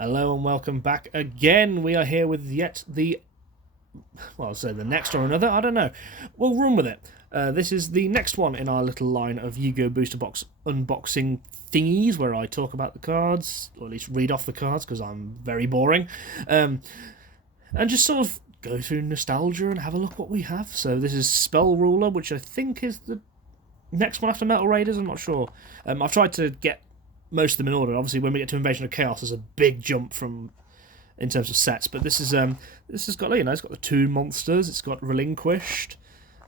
Hello and welcome back again. We are here with yet the, well, so the next or another, I don't know. We'll run with it. This is the next one in our little line of Yu-Gi-Oh! Booster Box unboxing thingies where I talk about the cards, or at least read off the cards because I'm very boring, and just sort of go through nostalgia and have a look what we have. So this is Spell Ruler, which I think is the next one after Metal Raiders, I'm not sure. I've tried to get most of them in order. Obviously, when we get to Invasion of Chaos, there's a big jump from in terms of sets. But this has got it's got the Toon Monsters. It's got Relinquished.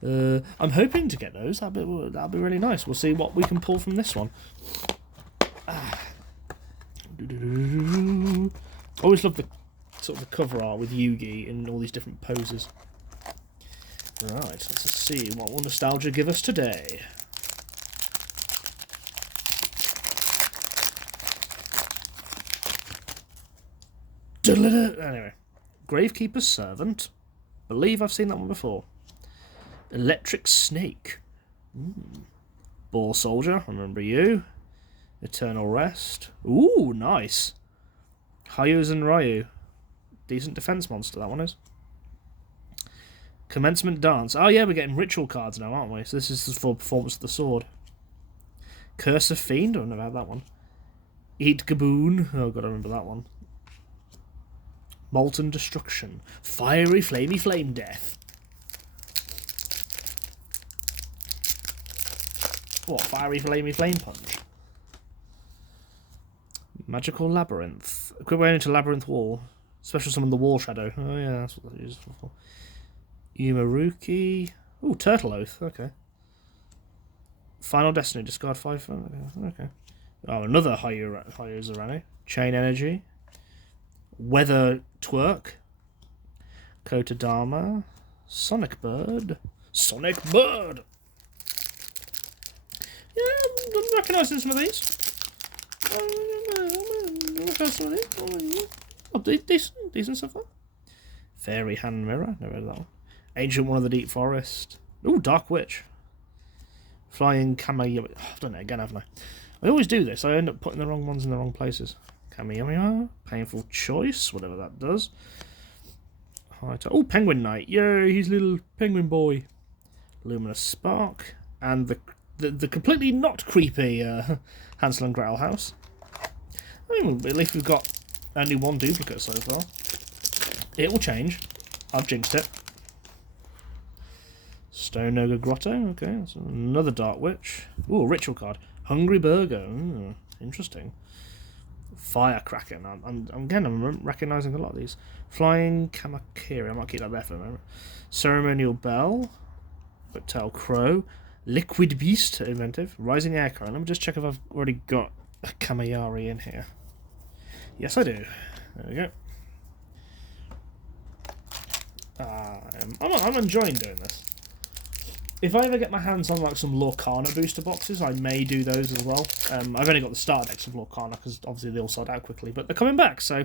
I'm hoping to get those. That'll be really nice. We'll see what we can pull from this one. Always love the sort of the cover art with Yugi in all these different poses. Right, let's see what will nostalgia give us today. Anyway, Gravekeeper's Servant. Believe I've seen that one before. Electric Snake. Ball Soldier, I remember you. Eternal Rest. Ooh, nice. Hayuzen Ryu. Decent defense monster, that one is. Commencement Dance. Oh yeah, we're getting ritual cards now, aren't we? So this is for Performance of the Sword. Curse of Fiend. I've never had that one. Eat Gaboon. Oh god, I remember that one. Molten Destruction. Fiery Flamey Flame Death. What? Fiery Flamey Flame Punch. Magical Labyrinth. Equip way into Labyrinth Wall. Special summon the Wall Shadow. Oh yeah, that's what that is for. Yumaruki. Ooh, Turtle Oath. Okay. Final Destiny. Discard 5. Okay. Oh, another Hayu Zarani. Chain Energy. Weather Twerk. Kotodama. Sonic Bird. Sonic Bird! Yeah, I'm recognising some of these. Oh, decent so far. Fairy Hand Mirror. Never heard of that one. Ancient One of the Deep Forest. Ooh, Dark Witch. Flying Kamehameha. Oh, I've done it again, haven't I? I always do this. I end up putting the wrong ones in the wrong places. Kamehameha. Painful Choice. Whatever that does. Oh, Penguin Knight. Yay, he's a little penguin boy. Luminous Spark. And the completely not creepy Hansel and Gretel house. I mean, at least we've got only one duplicate so far. It will change. I've jinxed it. Stone Ogre Grotto. Okay, that's another Dark Witch. Ooh, a ritual card. Hungry Burger. Ooh, interesting. Firecracker. I'm recognising a lot of these. Flying Kamakiri. I might keep that there for a moment. Ceremonial Bell. Bactel Crow. Liquid Beast. Inventive. Rising Aircraft. Let me just check if I've already got a Kamayari in here. Yes, I do. There we go. I'm enjoying doing this. If I ever get my hands on like some Lorcana booster boxes, I may do those as well. I've only got the starter decks of Lorcana because obviously they all sold out quickly, but they're coming back, so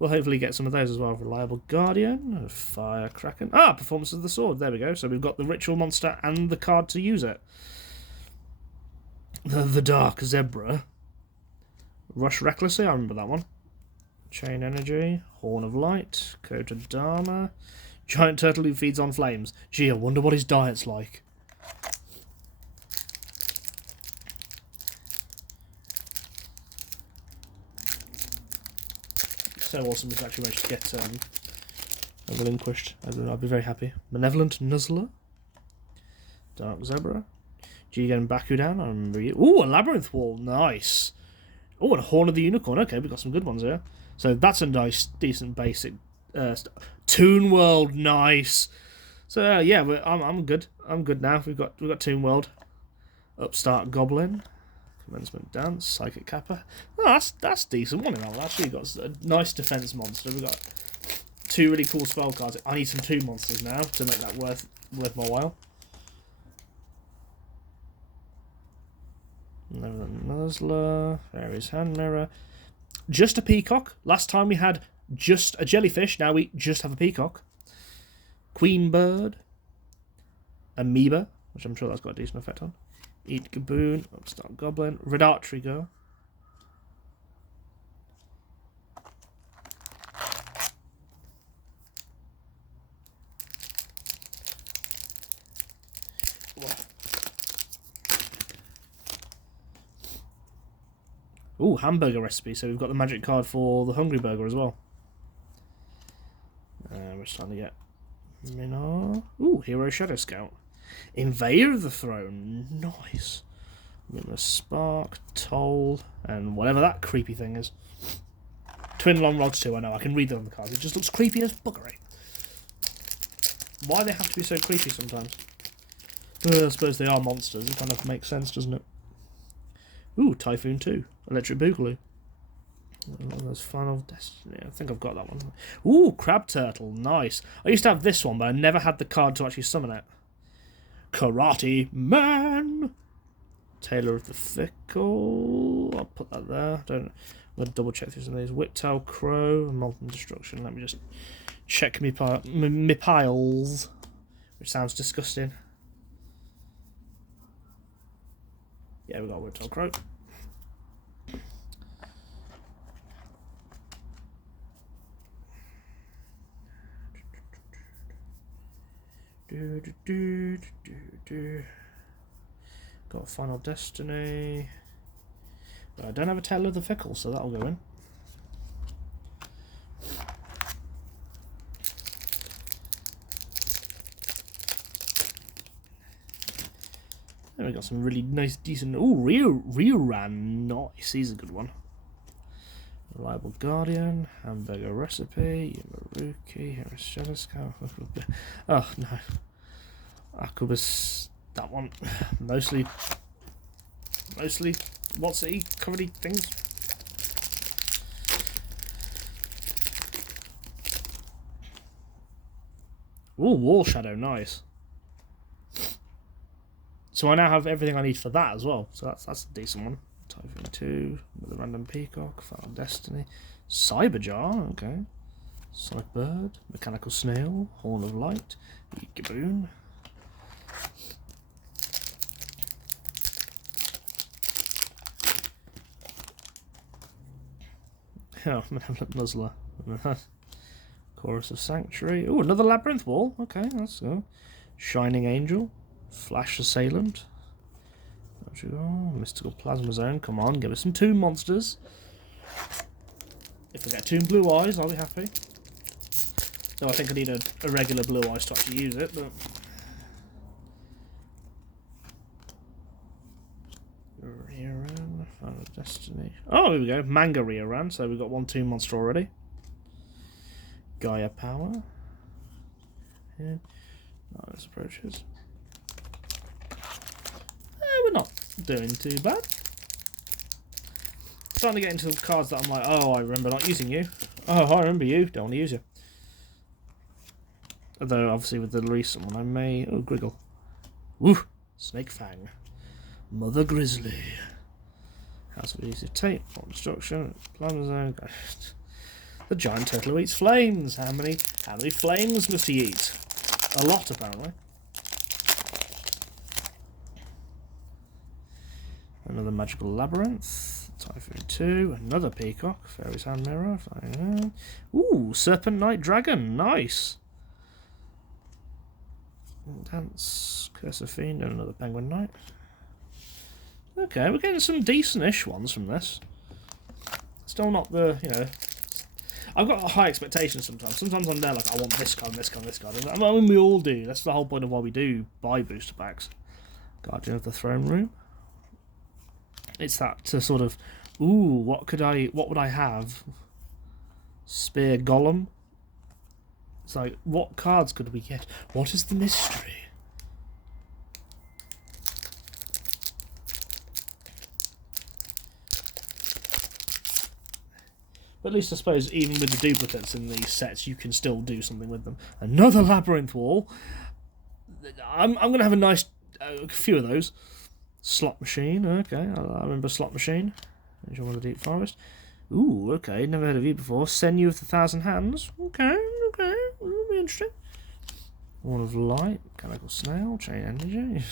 we'll hopefully get some of those as well. Reliable Guardian, Firecracker. Performance of the Sword. There we go. So we've got the Ritual Monster and the card to use it. The Dark Zebra. Rush Recklessly. I remember that one. Chain Energy. Horn of Light. Kotodama. Giant turtle who feeds on flames. Gee, I wonder what his diet's like. So awesome if we actually managed to get Relinquished. I'd be very happy. Benevolent Nuzzler. Dark Zebra. Jigen Bakudan, I remember you. Ooh, a Labyrinth Wall. Nice. Oh, and a Horn of the Unicorn. Okay, we've got some good ones here. So that's a nice, decent basic. Toon World, nice. So yeah, I'm good. I'm good now. We've got Toon Upstart Goblin, Commencement Dance, Psychic Kappa. Oh, that's decent. One of them actually got a nice defense monster. We've got two really cool spell cards. I need some Toon monsters now to make that worth my while. Nuzzler, Fairy's Hand Mirror. Just a Peacock. Last time we had just a jellyfish, now we just have a peacock. Queen Bird. Amoeba, which I'm sure that's got a decent effect on. Eat Gaboon, Upstart Goblin, Redart Trigger. hamburger recipe. So we've got the magic card for the Hungry Burger as well. We're starting to get Minar. Ooh, Hero Shadow Scout. Invader of the Throne. Nice. Spark, Toll, and whatever that creepy thing is. Twin Long Rods too, I know. I can read them on the cards. It just looks creepy as buggery. Why they have to be so creepy sometimes? I suppose they are monsters. It kind of makes sense, doesn't it? Ooh, Typhoon 2. Electric Boogaloo. There's Final Destiny. I think I've got that one. Ooh, Crab Turtle. Nice. I used to have this one, but I never had the card to actually summon it. Karate Man. Tailor of the Fickle. I'll put that there. I'm going to double check through some of these. Whiptail Crow and Molten Destruction. Let me just check my piles. Which sounds disgusting. Yeah, we got Whiptail Crow. Got Final Destiny. But I don't have a Tail of the Fickle, so that'll go in. Then we got some really nice, decent. Ooh, Rioran. Nice. He's a good one. Reliable Guardian. Hamburger Recipe. Yumaruki. Here's Shadow Scout. Oh, no. Akubus. That one. Mostly. What's it? Comedy things? Ooh, Wall Shadow. Nice. So I now have everything I need for that as well. So that's a decent one. Typhoon 2, with a random Peacock, Final Destiny, Cyberjar, okay. Sonic Bird, Mechanical Snail, Horn of Light, Gaboon. Oh, Malevolent Nuzzler. Chorus of Sanctuary. Oh, another Labyrinth Wall. Okay, let's go. Shining Angel. Flash Assailant. Mystical Plasma Zone. Come on, give us some Tomb Monsters. If I get Tomb Blue Eyes, I'll be happy. No, I think I need a regular Blue Eyes to actually use it, but... Rioran, Final Destiny. Oh, here we go. Manga Rioran. So we've got one Tomb Monster already. Gaia Power. Yeah. Nice approaches. We're not doing too bad. Starting to get into cards that I'm like, oh, I remember not using you. Oh, I remember you. Don't want to use you. Although, obviously, with the recent one, I may... Oh, Griggle. Woo! Snake Fang. Mother Grizzly. House of Easy Tape. Destruction. Plasma Zone. The giant turtle who eats flames. How many flames must he eat? A lot, apparently. Another Magical Labyrinth. Typhoon 2. Another Peacock. Fairy's Hand Mirror. Ooh, Serpent Knight Dragon. Nice. Dance. Curse of Fiend. And another Penguin Knight. Okay, we're getting some decent-ish ones from this. Still not the, you know... I've got high expectations sometimes. Sometimes I'm there like, I want this card, this card, this card. I mean, we all do. That's the whole point of why we do buy booster packs. Guardian of the Throne Room. It's that to sort of, ooh, what would I have? Spear Golem. It's like, what cards could we get? What is the mystery? But at least I suppose even with the duplicates in these sets, you can still do something with them. Another Labyrinth Wall. I'm going to have a nice few of those. Slot Machine, okay, I remember Slot Machine. Angel of the Deep Forest. Ooh, okay, never heard of you before. Sinew of the Thousand Hands. Okay, that'll be interesting. Horn of Light, Mechanical Snail, Chain Energy.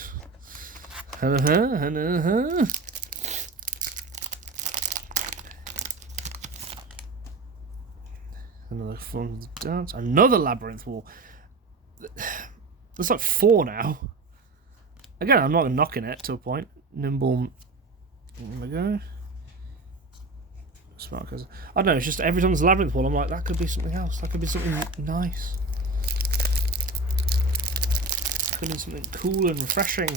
Another fun dance. Another Labyrinth Wall. There's like 4 now. Again, I'm not knocking it to a point. Nimble. There we go. Smart cars. I don't know, it's just every time there's a labyrinth wall, I'm like, that could be something else. That could be something nice. That could be something cool and refreshing.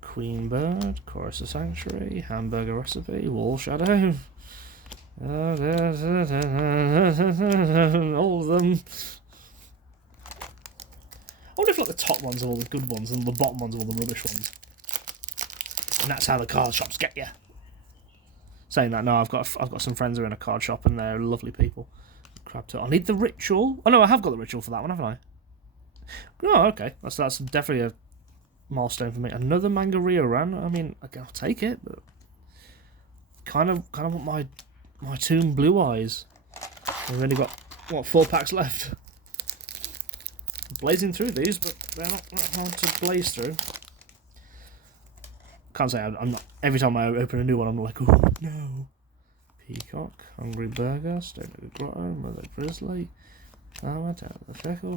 Queen Bird, Chorus of Sanctuary, Hamburger Recipe, Wall Shadow. All of them. I wonder if like the top ones are all the good ones and the bottom ones are all the rubbish ones. And that's how the card shops get you. Saying that, no, I've got some friends who are in a card shop and they're lovely people. Crab turtle. I need the ritual. Oh no, I have got the ritual for that one, haven't I? Oh, okay. That's definitely a milestone for me. Another Mangaria run. I mean, I'll take it, but kind of want my Tomb Blue Eyes. We've only got what 4 packs left. Blazing through these, but they're not hard to blaze through. Can't say I'm not. Every time I open a new one, I'm like, oh no. Peacock, Hungry Burger, Stone of Grotto, Mother Grizzly, Tower the Fickle.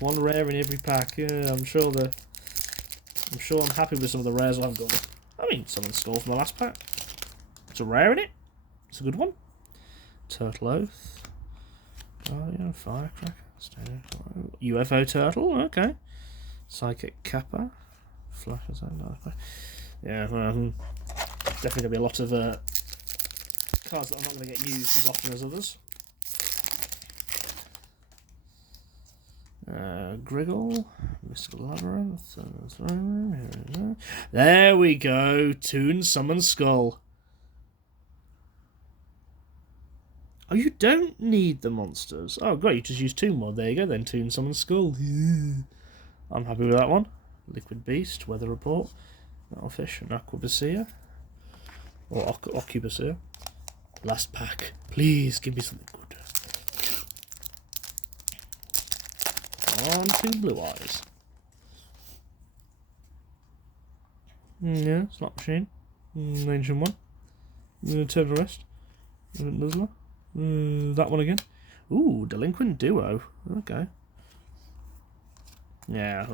One rare in every pack. Yeah, I'm sure I'm happy with some of the rares I've got. I mean, Summon Skull from the last pack. It's a rare in it. It's a good one. Turtle Oath. Guardian, Firecracker. UFO Turtle, okay. Psychic Kappa. Flash of Sand. Yeah, definitely going to be a lot of cards that are not going to get used as often as others. Griggle. Mystical Labyrinth. There we go. Toon Summon Skull. Oh, you don't need the monsters. Oh, great, you just use 2 more. There you go, then. Toon Summon Skull. I'm happy with that one. Liquid Beast, Weather Report, Metalfish, and Aquabacia. Or Occubacia. Last pack. Please, give me something good. On 2 Blue Eyes. Yeah, Slot Machine. Ancient one. Turn the Rest. Nuzzler. That one again. Ooh, Delinquent Duo. Okay. Yeah.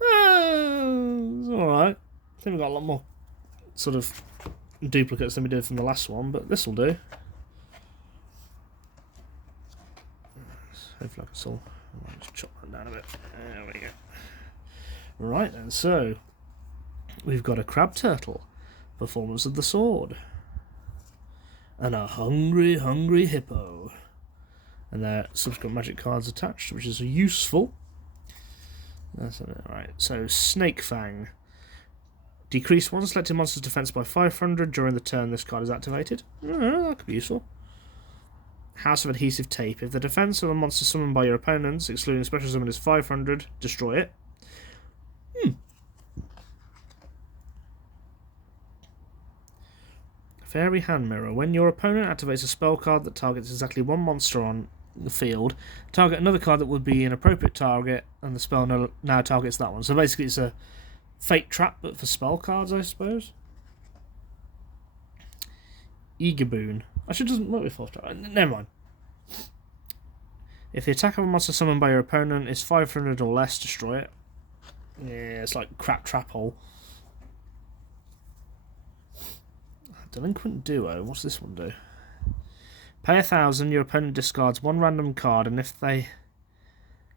It's alright. I think we've got a lot more sort of duplicates than we did from the last one, but this will do. Hopefully I can still just chop that down a bit. There we go. Right then, so we've got a Crab Turtle, Performance of the Sword, and a Hungry, Hungry Hippo. And their subsequent magic cards attached, which is useful. That's it, right. So, Snake Fang. Decrease one selected monster's defense by 500 during the turn this card is activated. That could be useful. House of Adhesive Tape. If the defense of a monster summoned by your opponents, excluding special summon, is 500, destroy it. Fairy Hand Mirror. When your opponent activates a spell card that targets exactly one monster on the field, target another card that would be an appropriate target, and the spell now targets that one. So basically it's a Fate Trap, but for spell cards, I suppose. Eagaboon. Actually, it doesn't work with Force Trap. Never mind. If the attack of a monster summoned by your opponent is 500 or less, destroy it. Yeah, it's like Crap Trap Hole. Delinquent Duo. What's this one do? Pay 1,000. Your opponent discards one random card, and if they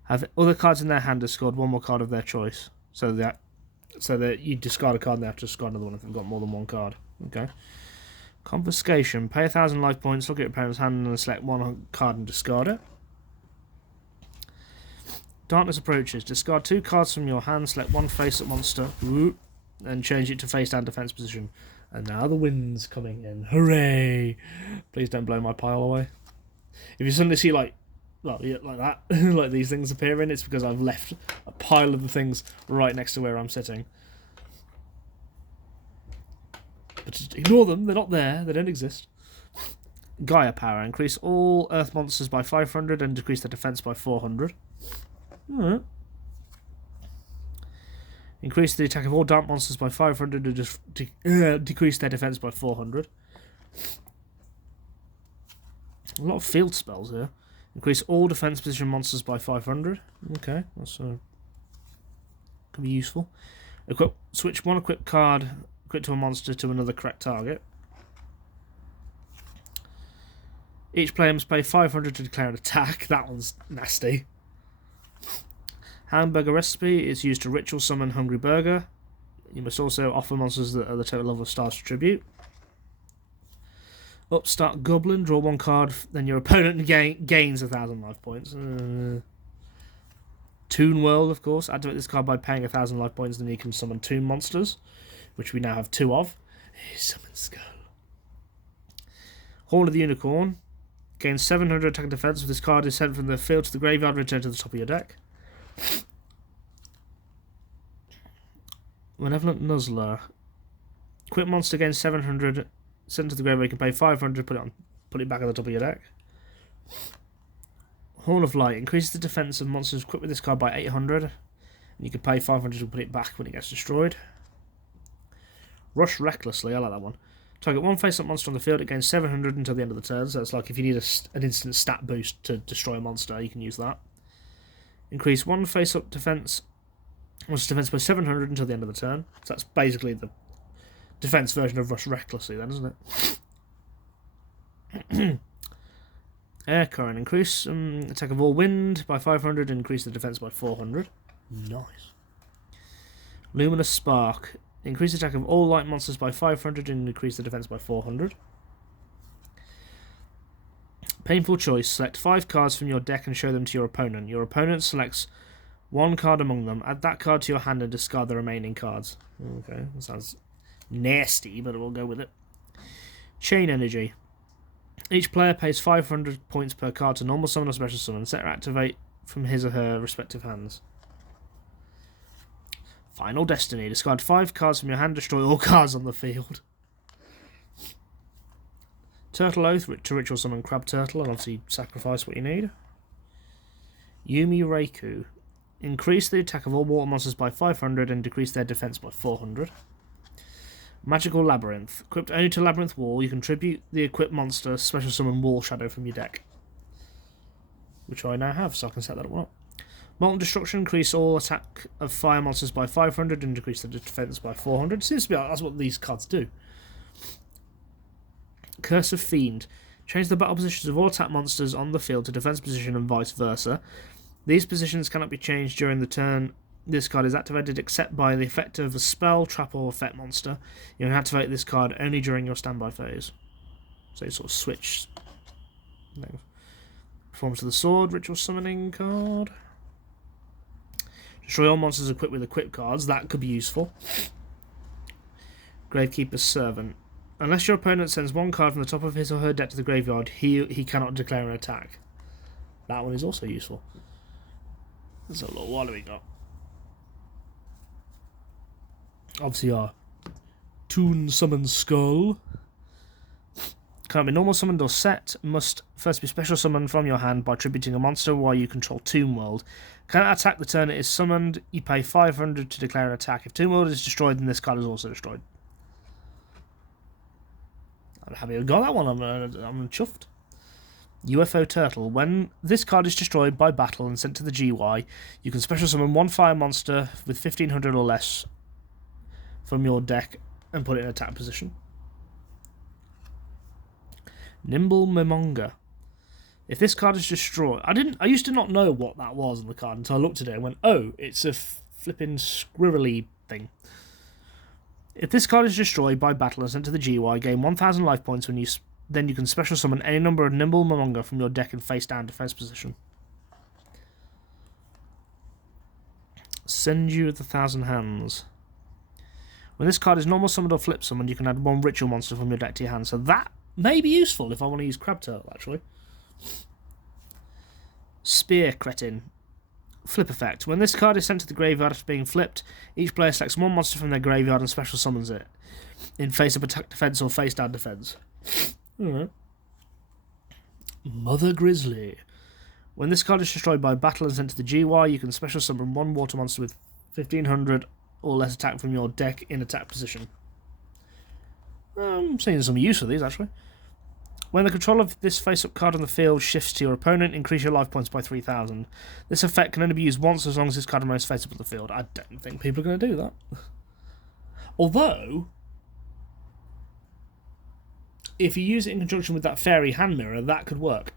have other cards in their hand, discard one more card of their choice. So that you discard a card and they have to discard another one if they've got more than one card. Okay. Confiscation. Pay 1,000 life points. Look at your opponent's hand and select one card and discard it. Darkness Approaches. Discard 2 cards from your hand. Select one face-up monster. And change it to face-down defense position. And now the wind's coming in. Hooray! Please don't blow my pile away. If you suddenly see like that, like these things appearing, it's because I've left a pile of the things right next to where I'm sitting. But just ignore them, they're not there, they don't exist. Gaia Power. Increase all earth monsters by 500 and decrease their defense by 400. Alright. Increase the attack of all dark monsters by 500 and just decrease their defense by 400. A lot of field spells here. Increase all defense position monsters by 500. Okay, that's Could be useful. Switch one equipped card equipped to a monster to another correct target. Each player must pay 500 to declare an attack. That one's nasty. Hamburger Recipe is used to ritual summon Hungry Burger. You must also offer monsters that are the total level of stars to tribute. Upstart Goblin, draw one card, then your opponent gains 1,000 life points. Toon World, of course. Activate this card by paying 1,000 life points, then you can summon Toon monsters, which we now have 2 of. Summon Skull. Horn of the Unicorn. Gain 700 attack and defense. If this card is sent from the field to the graveyard, return to the top of your deck. Benevolent Nuzzler. Equip monster gains 700. Send to the graveyard. You can pay 500. Put it back on the top of your deck. Horn of Light. Increases the defense of monsters equipped with this card by 800. And you can pay 500 to put it back when it gets destroyed. Rush Recklessly. I like that one. Target one face-up monster on the field. It gains 700 until the end of the turn. So it's like if you need an instant stat boost to destroy a monster, you can use that. Increase one face-up defense. Monster defense by 700 until the end of the turn. So that's basically the defense version of Rush Recklessly, then, isn't it? Air Current. Increase attack of all wind by 500 and increase the defense by 400. Nice. Luminous Spark. Increase the attack of all light monsters by 500 and increase the defense by 400. Painful Choice. Select 5 cards from your deck and show them to your opponent. Your opponent selects one card among them. Add that card to your hand and discard the remaining cards. Okay, that sounds nasty, but we'll go with it. Chain Energy. Each player pays 500 points per card to normal summon or special summon. Set or activate from his or her respective hands. Final Destiny. Discard 5 cards from your hand. Destroy all cards on the field. Turtle Oath. To ritual summon Crab Turtle and obviously sacrifice what you need. Yumi Reiku. Increase the attack of all water monsters by 500 and decrease their defense by 400. Magical Labyrinth. Equipped only to Labyrinth Wall, you can tribute the equipped monster special summon Wall Shadow from your deck. Which I now have, so I can set that up. Molten Destruction. Increase all attack of fire monsters by 500 and decrease the defense by 400. Seems to be that's what these cards do. Curse of Fiend. Change the battle positions of all attack monsters on the field to defense position and vice versa. These positions cannot be changed during the turn this card is activated except by the effect of a spell, trap, or effect monster. You can activate this card only during your standby phase. So you sort of switch. Performance of the Sword. Ritual Summoning card. Destroy all monsters equipped with equipped cards. That could be useful. Gravekeeper's Servant. Unless your opponent sends one card from the top of his or her deck to the graveyard, he cannot declare an attack. That one is also useful. So what do we got? Obviously our Toon Summon Skull. Can't be normal summoned or set. Must first be special summoned from your hand by tributing a monster while you control Toon World. Cannot attack the turn it is summoned. You pay 500 to declare an attack. If Toon World is destroyed, then this card is also destroyed. I'm happy I got that one. I'm chuffed. UFO Turtle. When this card is destroyed by battle and sent to the GY, you can special summon one fire monster with 1500 or less from your deck and put it in attack position. Nimble Momonga. If this card is destroyed... I used to not know what that was on the card until I looked at it and went, oh, it's a flipping squirrely thing. If this card is destroyed by battle and sent to the GY, gain 1000 life points when then you can special summon any number of Nimble Momonga from your deck in face down defense position. Send you the 1,000 Hands. When this card is normal summoned or flip summoned, you can add one ritual monster from your deck to your hand. So that may be useful if I want to use Crab Turtle, actually. Spear Cretin. Flip effect. When this card is sent to the graveyard after being flipped, each player selects one monster from their graveyard and special summons it in face-up attack defense or face-down defense. Alright. Mother Grizzly. When this card is destroyed by battle and sent to the GY, you can special summon one water monster with 1500 or less attack from your deck in attack position. I'm seeing some use for these, actually. When the control of this face-up card on the field shifts to your opponent, increase your life points by 3,000. This effect can only be used once as long as this card remains face-up on the field. I don't think people are going to do that. Although, if you use it in conjunction with that fairy hand mirror, that could work.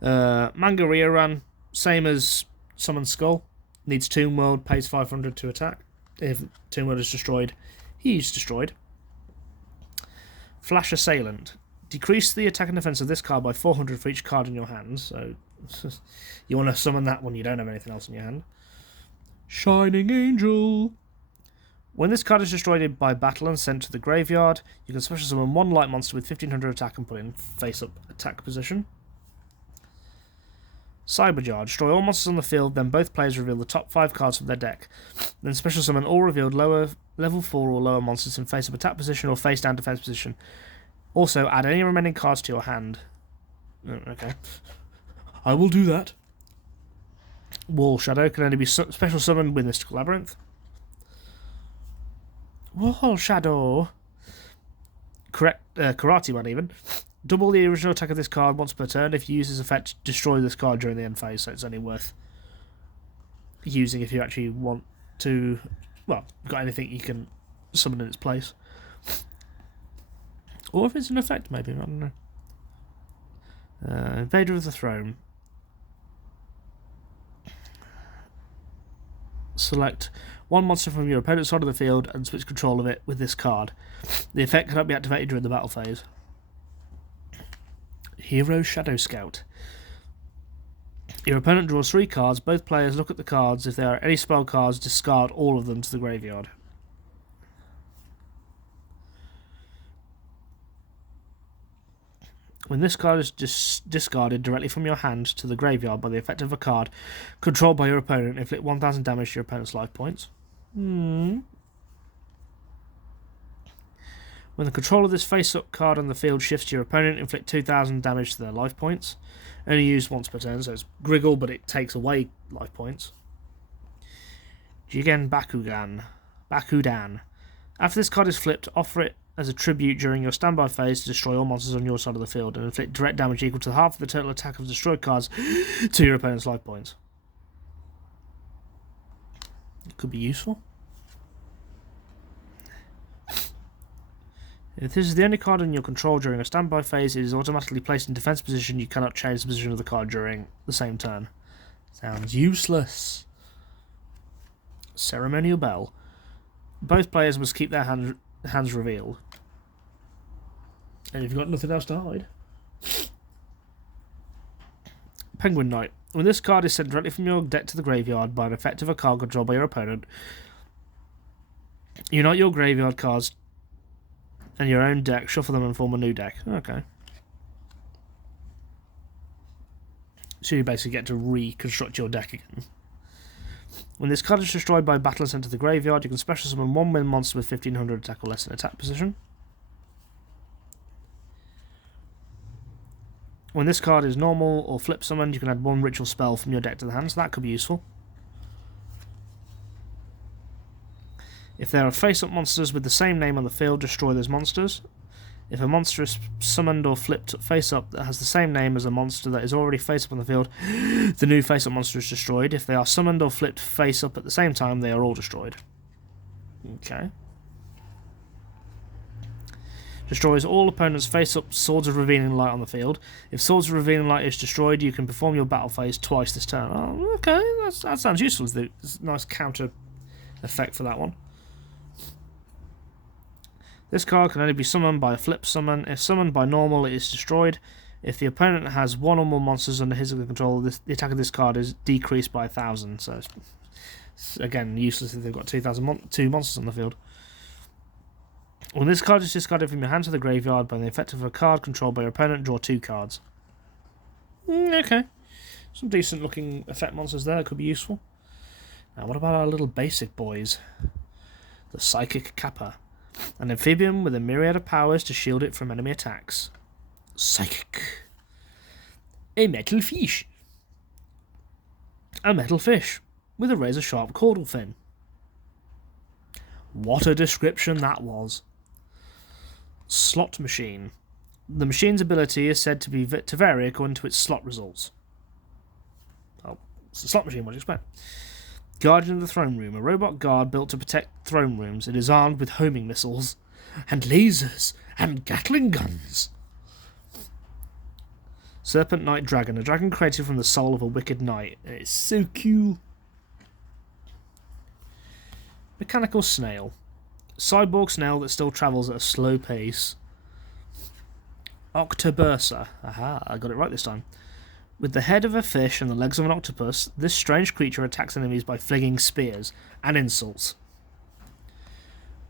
Manga Rioran, same as Summon Skull. Needs Tomb World, pays 500 to attack. If Tomb World is destroyed, he's destroyed. Flash Assailant. Decrease the attack and defense of this card by 400 for each card in your hand. So you want to summon that when you don't have anything else in your hand. Shining Angel. When this card is destroyed by battle and sent to the graveyard, you can special summon one light monster with 1500 attack and put it in face-up attack position. Cyberjar. Destroy all monsters on the field, then both players reveal the top 5 cards from their deck. Then special summon all revealed lower level 4 or lower monsters in face-up attack position or face-down defense position. Also, add any remaining cards to your hand. Okay. I will do that. Wall Shadow can only be special summoned with Mystical Labyrinth. Wall Shadow. Karate Man even. Double the original attack of this card once per turn. If you use this effect, destroy this card during the end phase, so it's only worth using if you actually want to. Well, got anything you can summon in its place. Or if it's an effect, maybe, I don't know. Invader of the Throne. Select one monster from your opponent's side of the field and switch control of it with this card. The effect cannot be activated during the battle phase. Hero Shadow Scout. Your opponent draws 3 cards. Both players look at the cards. If there are any spell cards, discard all of them to the graveyard. When this card is discarded directly from your hand to the graveyard by the effect of a card controlled by your opponent, inflict 1000 damage to your opponent's life points. When the control of this face-up card on the field shifts to your opponent, inflict 2000 damage to their life points. Only used once per turn, so it's Griggle, but it takes away life points. Jigen Bakudan. After this card is flipped, offer it as a tribute during your standby phase to destroy all monsters on your side of the field and inflict direct damage equal to half of the total attack of destroyed cards to your opponent's life points. It could be useful. If this is the only card in your control during a standby phase, it is automatically placed in defense position. You cannot change the position of the card during the same turn. Sounds useless. Ceremonial Bell. Both players must keep their hands revealed. And you've got nothing else to hide. Penguin Knight. When this card is sent directly from your deck to the graveyard by an effect of a card controlled by your opponent, unite your graveyard cards and your own deck, shuffle them and form a new deck. Okay. So you basically get to reconstruct your deck again. When this card is destroyed by battle and sent to the graveyard, you can special summon one win monster with 1500 attack or less in attack position. When this card is normal or flip summoned, you can add one ritual spell from your deck to the hand, so that could be useful. If there are face-up monsters with the same name on the field, destroy those monsters. If a monster is summoned or flipped face-up that has the same name as a monster that is already face-up on the field, the new face-up monster is destroyed. If they are summoned or flipped face-up at the same time, they are all destroyed. Okay. Destroys all opponents' face-up Swords of Revealing Light on the field. If Swords of Revealing Light is destroyed, you can perform your battle phase twice this turn. Oh, okay, that sounds useful. It's a nice counter effect for that one. This card can only be summoned by a flip summon. If summoned by normal, it is destroyed. If the opponent has one or more monsters under his control, the attack of this card is decreased by 1000. So, it's again, useless if they've got 2 monsters on the field. When this card is discarded from your hand to the graveyard by the effect of a card controlled by your opponent, draw 2 cards. Okay. Some decent looking effect monsters there that could be useful. Now, what about our little basic boys? The Psychic Kappa. An amphibian with a myriad of powers to shield it from enemy attacks. Psychic. A metal fish. A metal fish with a razor-sharp caudal fin. What a description that was. Slot machine. The machine's ability is said to vary according to its slot results. Oh, it's a slot machine, what do you expect? Guardian of the Throne Room. A robot guard built to protect throne rooms. It is armed with homing missiles and lasers and Gatling guns. Serpent Knight Dragon. A dragon created from the soul of a wicked knight. It's so cool. Mechanical Snail. Cyborg snail that still travels at a slow pace. Octobursa. Aha, I got it right this time. With the head of a fish and the legs of an octopus, this strange creature attacks enemies by flinging spears and insults.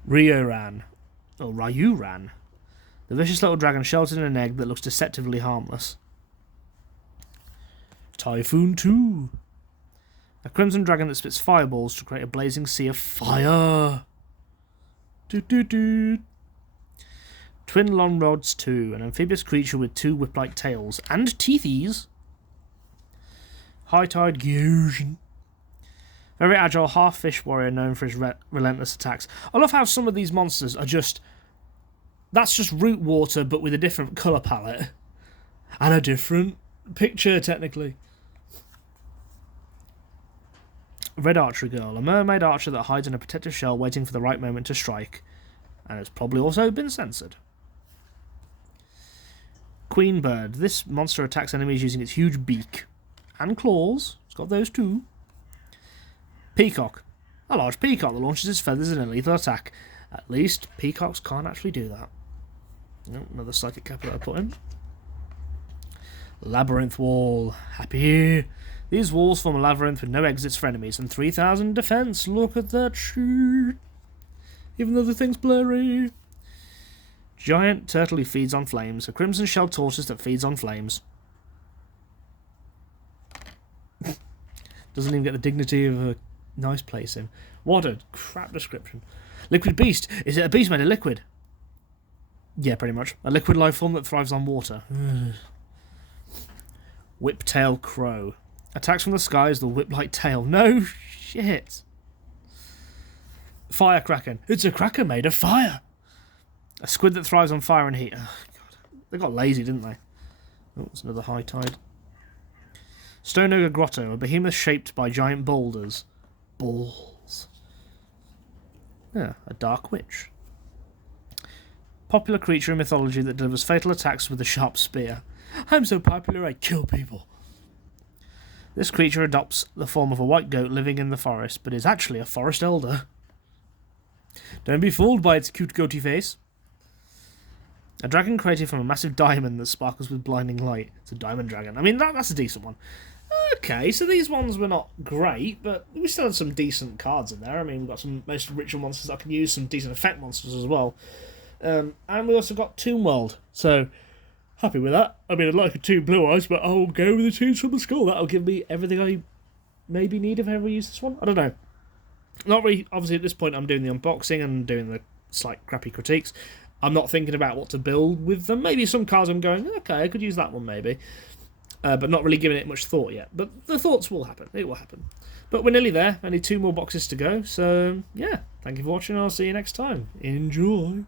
Ryoran. Or Ryuran. The vicious little dragon sheltered in an egg that looks deceptively harmless. Typhoon 2. A crimson dragon that spits fireballs to create a blazing sea of fire. Twin Long Rods 2. An amphibious creature with 2 whip-like tails and teethies. High Tide Gyojin. Very agile half-fish warrior known for his relentless attacks. I love how some of these monsters are just... That's just root water, but with a different colour palette. And a different picture, technically. Red Archery Girl. A mermaid archer that hides in a protective shell waiting for the right moment to strike. And it's probably also been censored. Queen Bird. This monster attacks enemies using its huge beak. And claws. It's got those too. Peacock. A large peacock that launches its feathers in a lethal attack. At least, peacocks can't actually do that. Oh, another psychic capital I put in. Labyrinth Wall. Happy. These walls form a labyrinth with no exits for enemies and 3,000 defense. Look at that shit. Even though the thing's blurry. Giant turtle who feeds on flames. A crimson shelled tortoise that feeds on flames. Doesn't even get the dignity of a nice placing. What a crap description. Liquid beast. Is it a beast made of liquid? Yeah, pretty much. A liquid life form that thrives on water. Whiptail crow. Attacks from the skies, the whip-like tail. No shit. Fire kraken. It's a kraken made of fire. A squid that thrives on fire and heat. Oh, God. They got lazy, didn't they? Oh, it's another high tide. Stone Ogre Grotto, a behemoth shaped by giant boulders. Balls. Yeah, a dark witch. Popular creature in mythology that delivers fatal attacks with a sharp spear. I'm so popular I kill people. This creature adopts the form of a white goat living in the forest, but is actually a forest elder. Don't be fooled by its cute goatee face. A dragon created from a massive diamond that sparkles with blinding light. It's a diamond dragon. I mean, that's a decent one. Okay, so these ones were not great, but we still had some decent cards in there. I mean, we've got some most ritual monsters I can use, some decent effect monsters as well. And we also got Tomb World, so happy with that. I mean, I'd like a Tomb Blue Eyes, but I'll go with the Tombs from the Skull. That'll give me everything I maybe need if I ever use this one. I don't know. Not really, obviously at this point I'm doing the unboxing and doing the slight crappy critiques. I'm not thinking about what to build with them. Maybe some cards I'm going, okay, I could use that one maybe. But not really giving it much thought yet. But the thoughts will happen. It will happen. But we're nearly there. Only 2 more boxes to go. So, yeah. Thank you for watching. I'll see you next time. Enjoy.